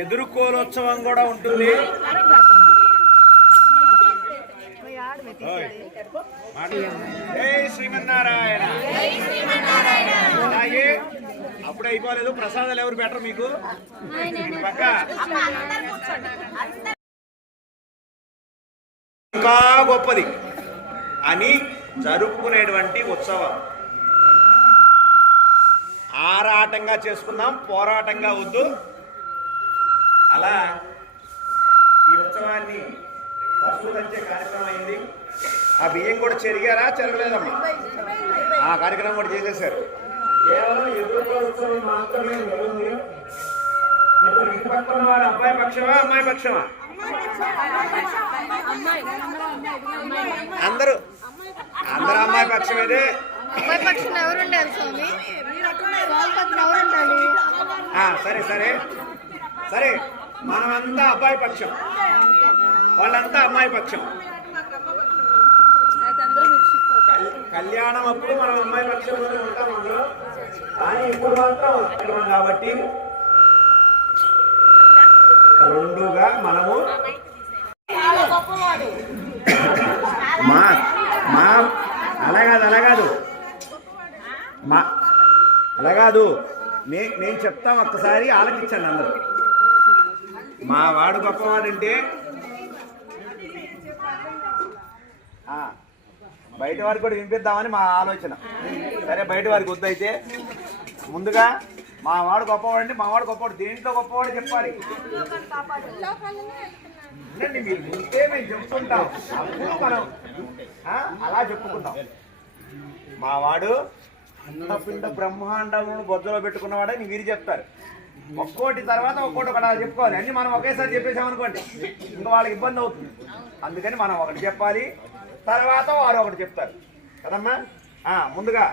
ఎదుర్కోలోత్సవం కూడా ఉంటుంది. శ్రీమన్నారాయణ. అలాగే అప్పుడు అయిపోలేదు, ప్రసాదాలు ఎవరు బెటర్ మీకు పక్క ఇంకా గొప్పది అని జరుపుకునేటువంటి ఉత్సవం. ఆరాటంగా చేసుకుందాం, పోరాటంగా వద్దు. అలా ఈ ఉత్సవాన్ని పశువులంచే కార్యక్రమం అయింది. ఆ బియ్యం కూడా చెరిగారా, చెరగలేదమ్మా? ఆ కార్యక్రమం కూడా చేసేసారు. కేవలం ఎదుర్కో ఉత్సవం మాత్రమే జరుగుతుంది. ఇప్పుడు ఇంటి పక్కన వారు అబ్బాయి పక్షమా అమ్మాయి పక్షమా? అందరూ అమ్మాయి పక్షమేదే. సరే సరే సరే, మనమంతా అబ్బాయి పక్షం, వాళ్ళంతా అమ్మాయి పక్షం. కళ్యాణం అప్పుడు మనం అమ్మాయి పక్షంలోనే ఉంటాం అందులో, కానీ ఇప్పుడు మాత్రం కాబట్టి రెండుగా మనము అలా కాదు నేను చెప్తాం, ఒక్కసారి ఆలకించండి అందరూ. మా వాడు గొప్పవాడంటే బయట వారికి కూడా వినిపిద్దామని మా ఆలోచన. సరే, బయట వారికి వద్దయితే ముందుగా మా వాడు గొప్పవాడంటే మా వాడు గొప్పవాడు, దేంట్లో గొప్పవాడు చెప్పాలి. మీరు వింటే మేము చెప్తుంటాం, అప్పుడు మనం అలా చెప్పుకుంటాం. మా వాడు అంతపిండ బ్రహ్మాండమును బొజ్జలో పెట్టుకున్నవాడని మీరు చెప్తారు. ఒక్కోటి తర్వాత ఒక్కోటి ఒకటి అలా చెప్పుకోవాలి. అన్ని మనం ఒకేసారి చెప్పేసామనుకోండి ఇంకా వాళ్ళకి ఇబ్బంది అవుతుంది. అందుకని మనం ఒకటి చెప్పాలి, తర్వాత వారు ఒకటి చెప్తారు కదమ్మా. ముందుగా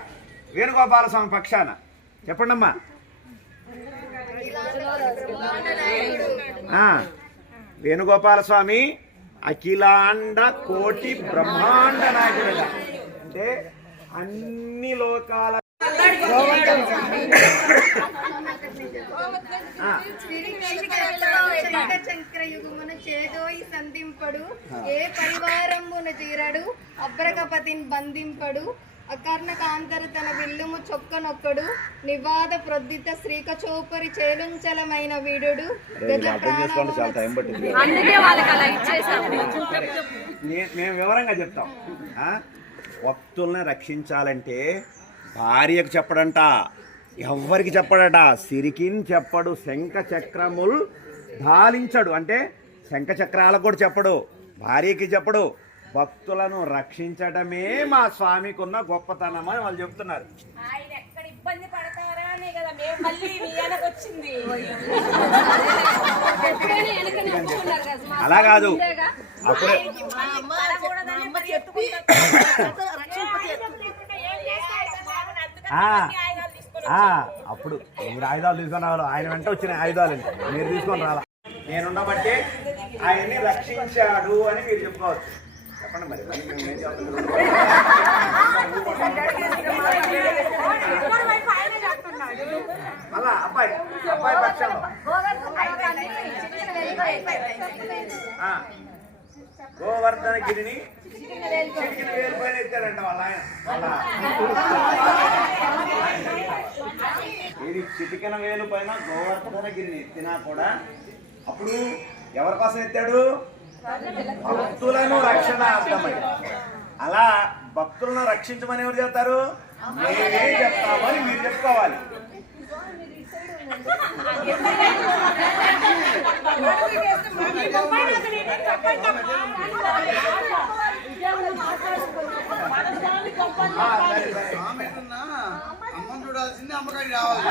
వేణుగోపాల స్వామి పక్షాన చెప్పండి అమ్మా. వేణుగోపాల స్వామి అఖిలాండ కోటి బ్రహ్మాండ నాయకుడు. అంటే అన్ని లోకాల చక్రయుగమున చేదోయి సంధింపడు, ఏ పరివారమున తీరడు, అబ్రకపతిని బంధింపడు, అకర్ణ కాంతర తన విల్లుము చొక్కనొక్కడు, నివాద ప్రొద్దిత శ్రీకచోపరి చేలుంచలమైన వీడు. మేము వివరంగా చెప్తాం. భక్తుల్ని రక్షించాలంటే భార్యకు చెప్పడంట, ఎవ్వరికి చెప్పడట. సిరికిన్ చెప్పడు, శంఖ చక్రముల్ ధాలించడు. అంటే శంఖ చక్రాలకు కూడా చెప్పడు, భార్యకి చెప్పడు. భక్తులను రక్షించడమే మా స్వామికి ఉన్న గొప్పతనం అని వాళ్ళు చెప్తున్నారు. అలా కాదు, అప్పుడే అప్పుడు మీరు ఆయుధాలు తీసుకొని రావాలి. ఆయన వెంట వచ్చిన ఆయుధాలు మీరు తీసుకొని రాలా. నేనుండబట్టే ఆయన్ని రక్షించాడు అని మీరు చెప్పుకోవచ్చు. చెప్పండి మరి. అలా అబ్బాయి పక్షంలో గోవర్ధన గిరిని చిటికిన వేలు పైన ఎత్తారంట వాళ్ళ ఆయన. ఇది చిటికిన వేలు పైన గోవర్ధన గిరిని ఎత్తినా కూడా అప్పుడు ఎవరి కోసం ఎత్తాడు? భక్తులను రక్షణ అర్థమై. అలా భక్తులను రక్షించమని ఎవరు చెప్తారు? మేమే చెప్తామని మీరు చెప్పుకోవాలి. అమ్మ చూడాల్సింది అమ్మకాడి రావాలి.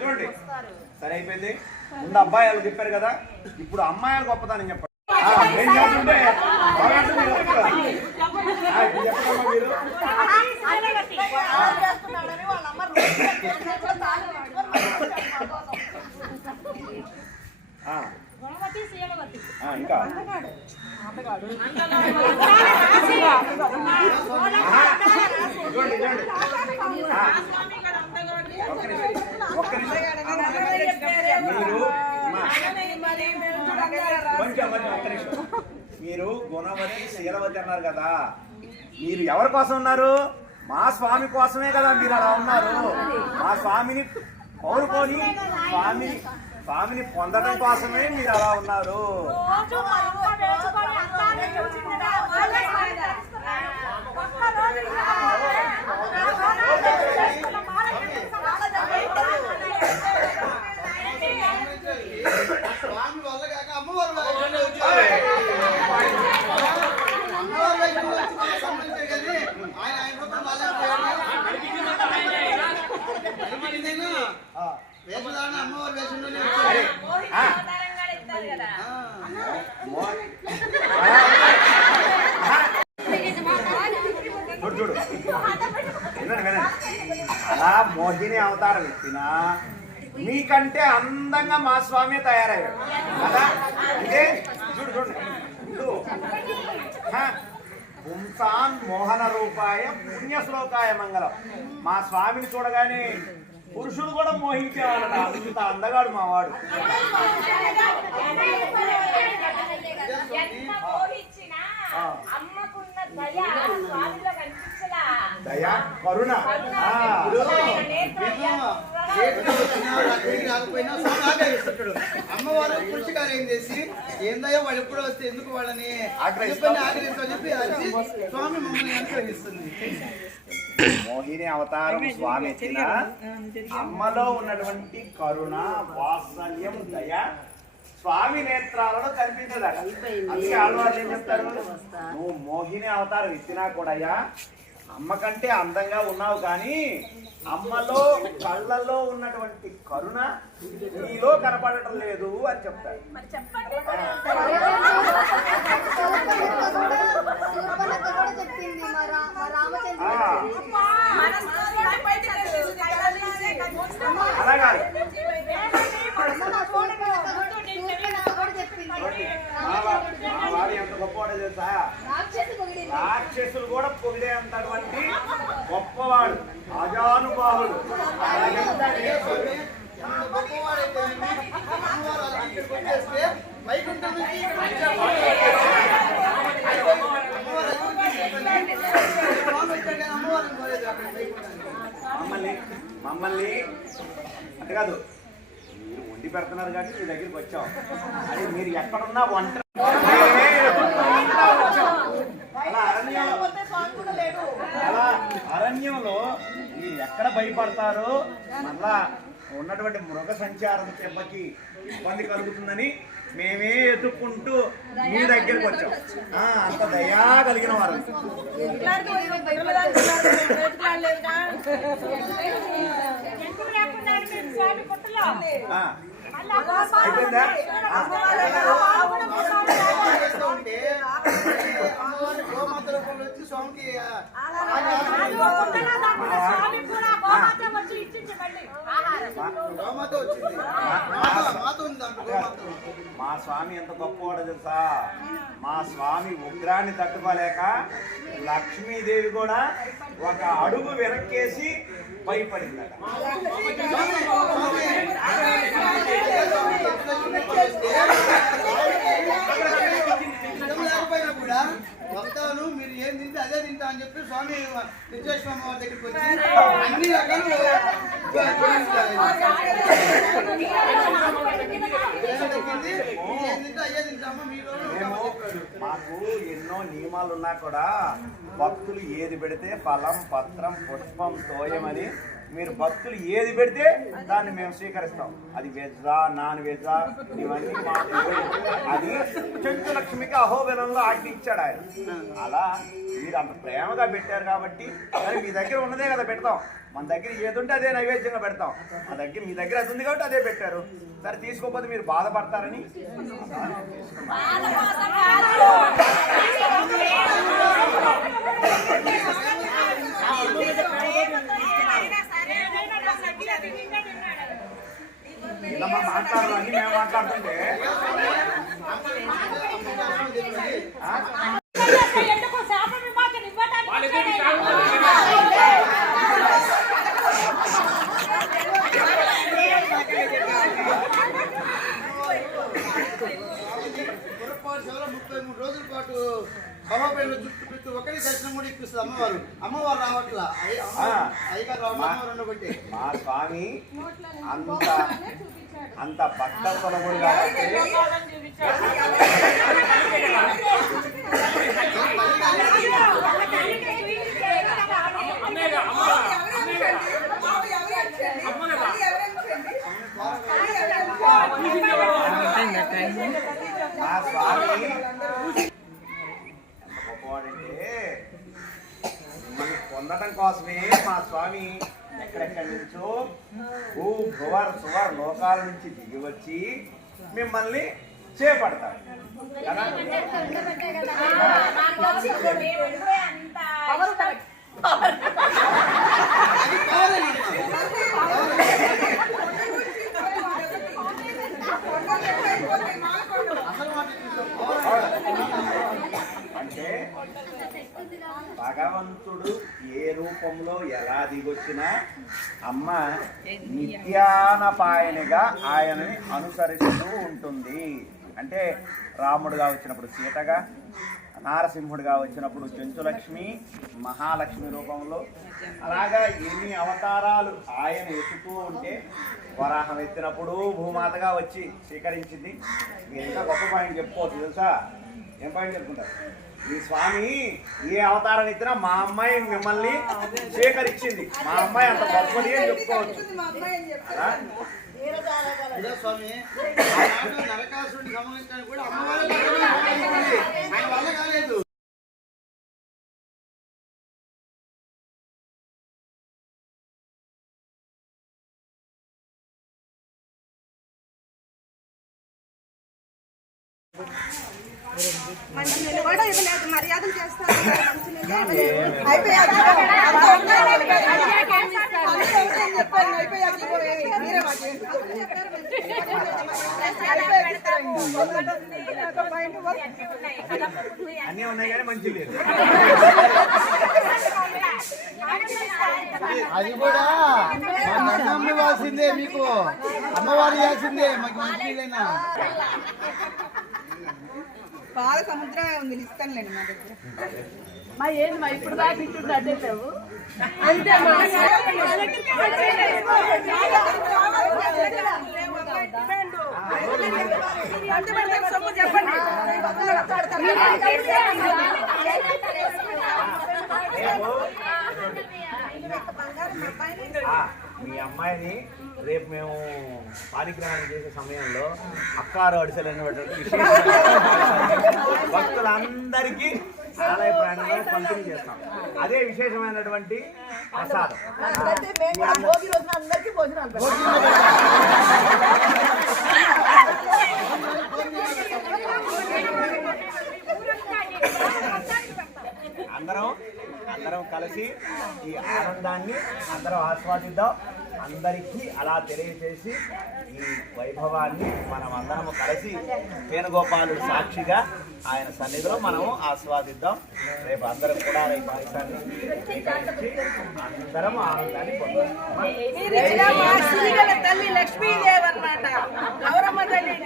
చూడండి సరే అయిపోయింది. ముందు అబ్బాయిలు చెప్పారు కదా, ఇప్పుడు అమ్మాయిలు గొప్పతనం చెప్పండి. ఏం చేస్తుంటే మీరు చూడండి చూడండి ఒక్క నిమిషం మీరు కొంచెం ఒక్క నిమిషం మీరు గుణవతి శీలవతి అన్నారు కదా, మీరు ఎవరి కోసం ఉన్నారు? మా స్వామి కోసమే కదా మీరు అలా ఉన్నారు. మా స్వామిని కోరుకొని స్వామిని పొందడం కోసమే మీరు అలా ఉన్నారు. స్వామి వల్ల కాక అమ్మవారు వేషంలో వచ్చారు. అమ్మవారు వేషంలో వచ్చి సంబంధించారు కానీ ఆయన రూపం వేషధారణ అమ్మవారి వేషంలోనే వచ్చారు. చూడు వినండి వినండి, అలా మోహిని అవతారం ఇచ్చినా మీకంటే అందంగా మా స్వామి తయారయ్యాడు కదా. ఇదే చూడు చూడండి, పుంసాన్ మోహన రూపాయ పుణ్య శ్లోకాయ మంగళం. మా స్వామిని చూడగానే పురుషులు కూడా మోహించేవాళ్ళట, అంత అందగాడు మా వాడు. దయా కరుణ రాకపోయినా ఆగ్రహిస్తుంటాడు. అమ్మవారు కృషి కార్యం చేసి ఏందయ్యో వాళ్ళు ఎప్పుడో వస్తే ఎందుకు వాళ్ళని ఆగ్రహించని చెప్పి అది స్వామి మమ్మల్ని అనుగ్రహిస్తుంది. మోహిని అవతారం స్వామి ఎత్తిన అమ్మలో ఉన్నటువంటి కరుణ వాత్సల్యం దయ స్వామి నేత్రాలలో కనిపించదట. అందుకే ఆడవాళ్ళు ఏం చెప్తారు, నువ్వు మోహిని అవతారం ఎత్తినా కూడా అమ్మ కంటే అందంగా ఉన్నావు కానీ అమ్మలో కళ్ళల్లో ఉన్నటువంటి కరుణ నీలో కనపడటం లేదు అని చెప్తారు. అలాగా వాడు ఎంత గొప్పవాడో తెలుసా, రాక్షసులు కూడా పొగిడే అంతటువంటి గొప్పవాడు, అజానుబాహుడు. మమ్మల్ని అంటే కాదు, మీరు వండి పెడుతున్నారు కాబట్టి మీ దగ్గరికి వచ్చాం. అది మీరు ఎక్కడున్నా వంట అలా అరణ్యంలో మీరు ఎక్కడ భయపడతారో మళ్ళా ఉన్నటువంటి మృగ సంచారం దెబ్బకి ఇబ్బంది కలుగుతుందని మేమే ఎత్తుక్కుంటూ మీ దగ్గరికి వచ్చాం. అంత దయా కలిగిన వారు. అయిపోయిందా? మా స్వామి ఎంత గొప్పవాడో తెలుసా, మా స్వామి ఉగ్రాన్ని తట్టుకోలేక లక్ష్మీదేవి కూడా ఒక అడుగు వెనక్కేసి భయపడిందట. కూడా వస్తాను, మీరు ఏం తింటే అదే తింటా అని చెప్పి స్వామి విశ్వేశ్వర అమ్మవారి దగ్గరికి వచ్చి అన్ని రకాలు మాకు ఎన్నో నియమాలు ఉన్నా కూడా భక్తులు ఏది పెడితే ఫలం పత్రం పుష్పం తోయమని మీరు భక్తులు ఏది పెడితే దాన్ని మేము స్వీకరిస్తాం. అది వెజ్జా నాన్ వెజ్జా ఇవన్నీ మాకు అది చెంచులక్ష్మికి అహోబిలంలో ఆజ్ఞ ఇచ్చాడు ఆయన. అలా మీరు అంత ప్రేమగా పెట్టారు కాబట్టి మరి మీ దగ్గర ఉన్నదే కదా పెడతాం. మన దగ్గర ఏది ఉంటే అదే నైవేద్యంగా పెడతాం. మా దగ్గర మీ దగ్గర అది ఉంది కాబట్టి అదే పెట్టారు. సరే తీసుకోకపోతే మీరు బాధపడతారని ఇలా మాట్లాడాలని మేము మాట్లాడుతుంటే కూడా ఇప్పిస్తుంది అమ్మవారు. అమ్మవారు రావట్లా, అయ్యగారు రావట్లా, అమ్మవారు ఉండబట్టి. మా స్వామి అంత భక్త సులభుడు కాబట్టి మా స్వామి గొప్పవాడంటే మిమ్మల్ని పొందడం కోసమే మా స్వామి ఎక్కడెక్కడి నుంచో భువర్ సువర్ లోకాల నుంచి దిగి వచ్చి మిమ్మల్ని చేపడతారు కదా. అంటే భగవంతుడు ఏ రూపంలో ఎలా దిగొచ్చినా అమ్మ నిత్యానపాయనిగా ఆయనని అనుసరిస్తూ ఉంటుంది. అంటే రాముడుగా వచ్చినప్పుడు సీతగా, నారసింహుడిగా వచ్చినప్పుడు చెంచులక్ష్మి, మహాలక్ష్మి రూపంలో, అలాగా ఎన్ని అవతారాలు ఆయన ఎత్తుతూ ఉంటే వరాహం ఎత్తినప్పుడు భూమాతగా వచ్చి స్వీకరించింది. మీరు ఇంకా గొప్ప పాయింట్ చెప్పుకోవచ్చు తెలుసా? ఏం పాయింట్ చెప్పుకుంటారు? ఈ స్వామి ఏ అవతారం ఎత్తినా మా అమ్మాయి మిమ్మల్ని స్వీకరించింది, మా అమ్మాయి అంత గొప్పది అని చెప్పుకోవచ్చు. స్వామి నరకాసురుడిని గమనించడానికి కూడా అమ్మవారు ఆయన వల్ల కాలేదు. మంచినీళ్ళు కూడా ఇవ్వలేదు, మర్యాదలు చేస్తారు. అన్నీ ఉన్నాయి కానీ మంచి లేదు. అది కూడా అమ్మ వాసిందే, మీకు అమ్మవారు చేసిందే, మాకు మంచినీళ్ళైనా. బాగా సముద్రమే ఉంది, ఇస్తానులేండి మా దగ్గర. మా ఏంది మా ఇప్పుడు దాకా ఇచ్చుంటే అడ్డేసావు అంతే. మీ అమ్మాయిని రేపు మేము పారిగ్రహణం చేసే సమయంలో అక్కారు అడిసెలు అనేటువంటి భక్తులందరికీ ఆలయ ప్రాంగణంలో పంపిణీ చేస్తాం. అదే విశేషమైనటువంటి ప్రసాదం. అందరం కలిసి ఈ ఆనందాన్ని అందరం ఆస్వాదిద్దాం. అందరికీ అలా తెలియచేసి ఈ వైభవాన్ని మనం అందరము కలిసి వేణుగోపాలుడు సాక్షిగా ఆయన సన్నిధిలో మనము ఆస్వాదిద్దాం. రేపు అందరం కూడా ఈ పాయసాన్ని స్వీకరించి అందరం ఆనందాన్ని పొందాం. తల్లి లక్ష్మీదేవి అన్నమాట, గౌరమ్మ తల్లి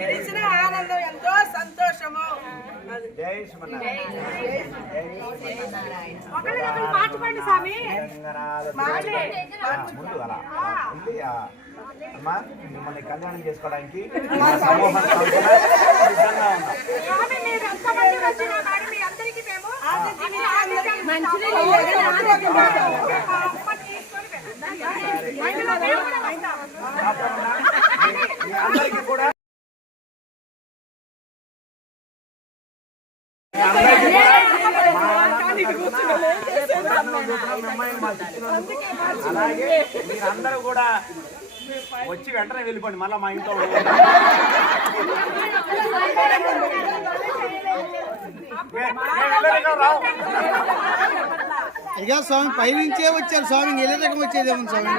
తెలిసిన ఆనందం, ఎంతో సంతోషము. జై శ్రీమన్నారాయణ. ముందు అలా ఉంది. అమ్మా మిమ్మల్ని కళ్యాణం చేసుకోవడానికి సమూహం సిద్ధంగా ఉన్నాం. అందరికీ కూడా అలాగే మీరందరూ కూడా వచ్చి వెంటనే వెళ్ళిపోండి, మళ్ళీ మా ఇంట్లో రావు. ఇక స్వామి పైనుంచే వచ్చారు స్వామి, ఏ రకం వచ్చేదేమో స్వామి.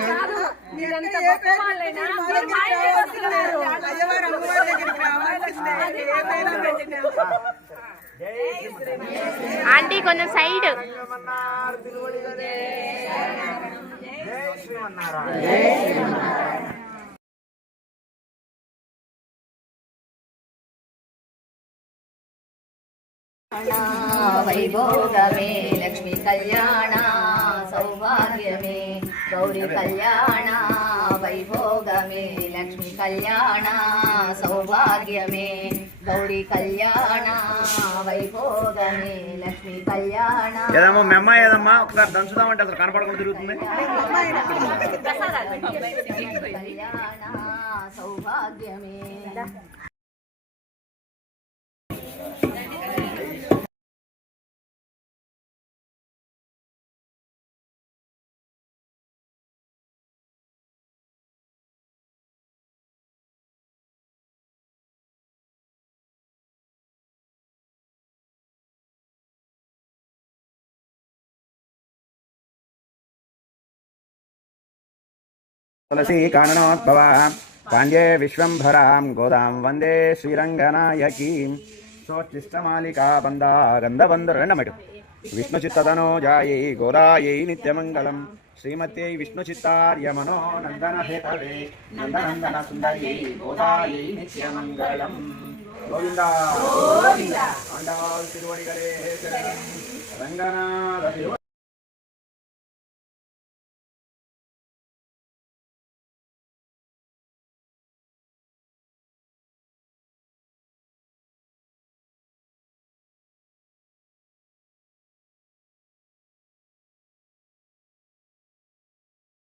ఆంటీ కొంచెం సైడ్. జై శ్రీమన్నారాయణ. వైభోగమే లక్ష్మీ కళ్యాణ సౌభాగ్యమే గౌరీ కళ్యాణ వైభోగమే లక్ష్మీ కళ్యాణ సౌభాగ్యమే గౌరీ కళ్యాణ వైభోగమే లక్ష్మీ కళ్యాణ. ఏదమ్మా మీ అమ్మాయి ఏదమ్మా ఒకసారి దంచుదామంటే అసలు కనపడకుండా తిరుగుతుంది. కళ్యాణ సౌభాగ్యమే. తులసీ కాననోద్భవ పాండ్యే విశ్వంభరాం గోదాం వందే శ్రీరంగనాయకీం సోచ్చిష్టమాలికా బందా గంధబంధురణమటు విష్ణుచిత్తతనోజాయై గోదాయై నిత్యమంగళం శ్రీమత్యై విష్ణుచిత్తార్య మనోనందన హేతవే నందనందన సుందర్యై గోదాయై నిత్యమంగళం. గోవిందా ఆండాళ్ తిరువడిగలే శరణం రంగనాథ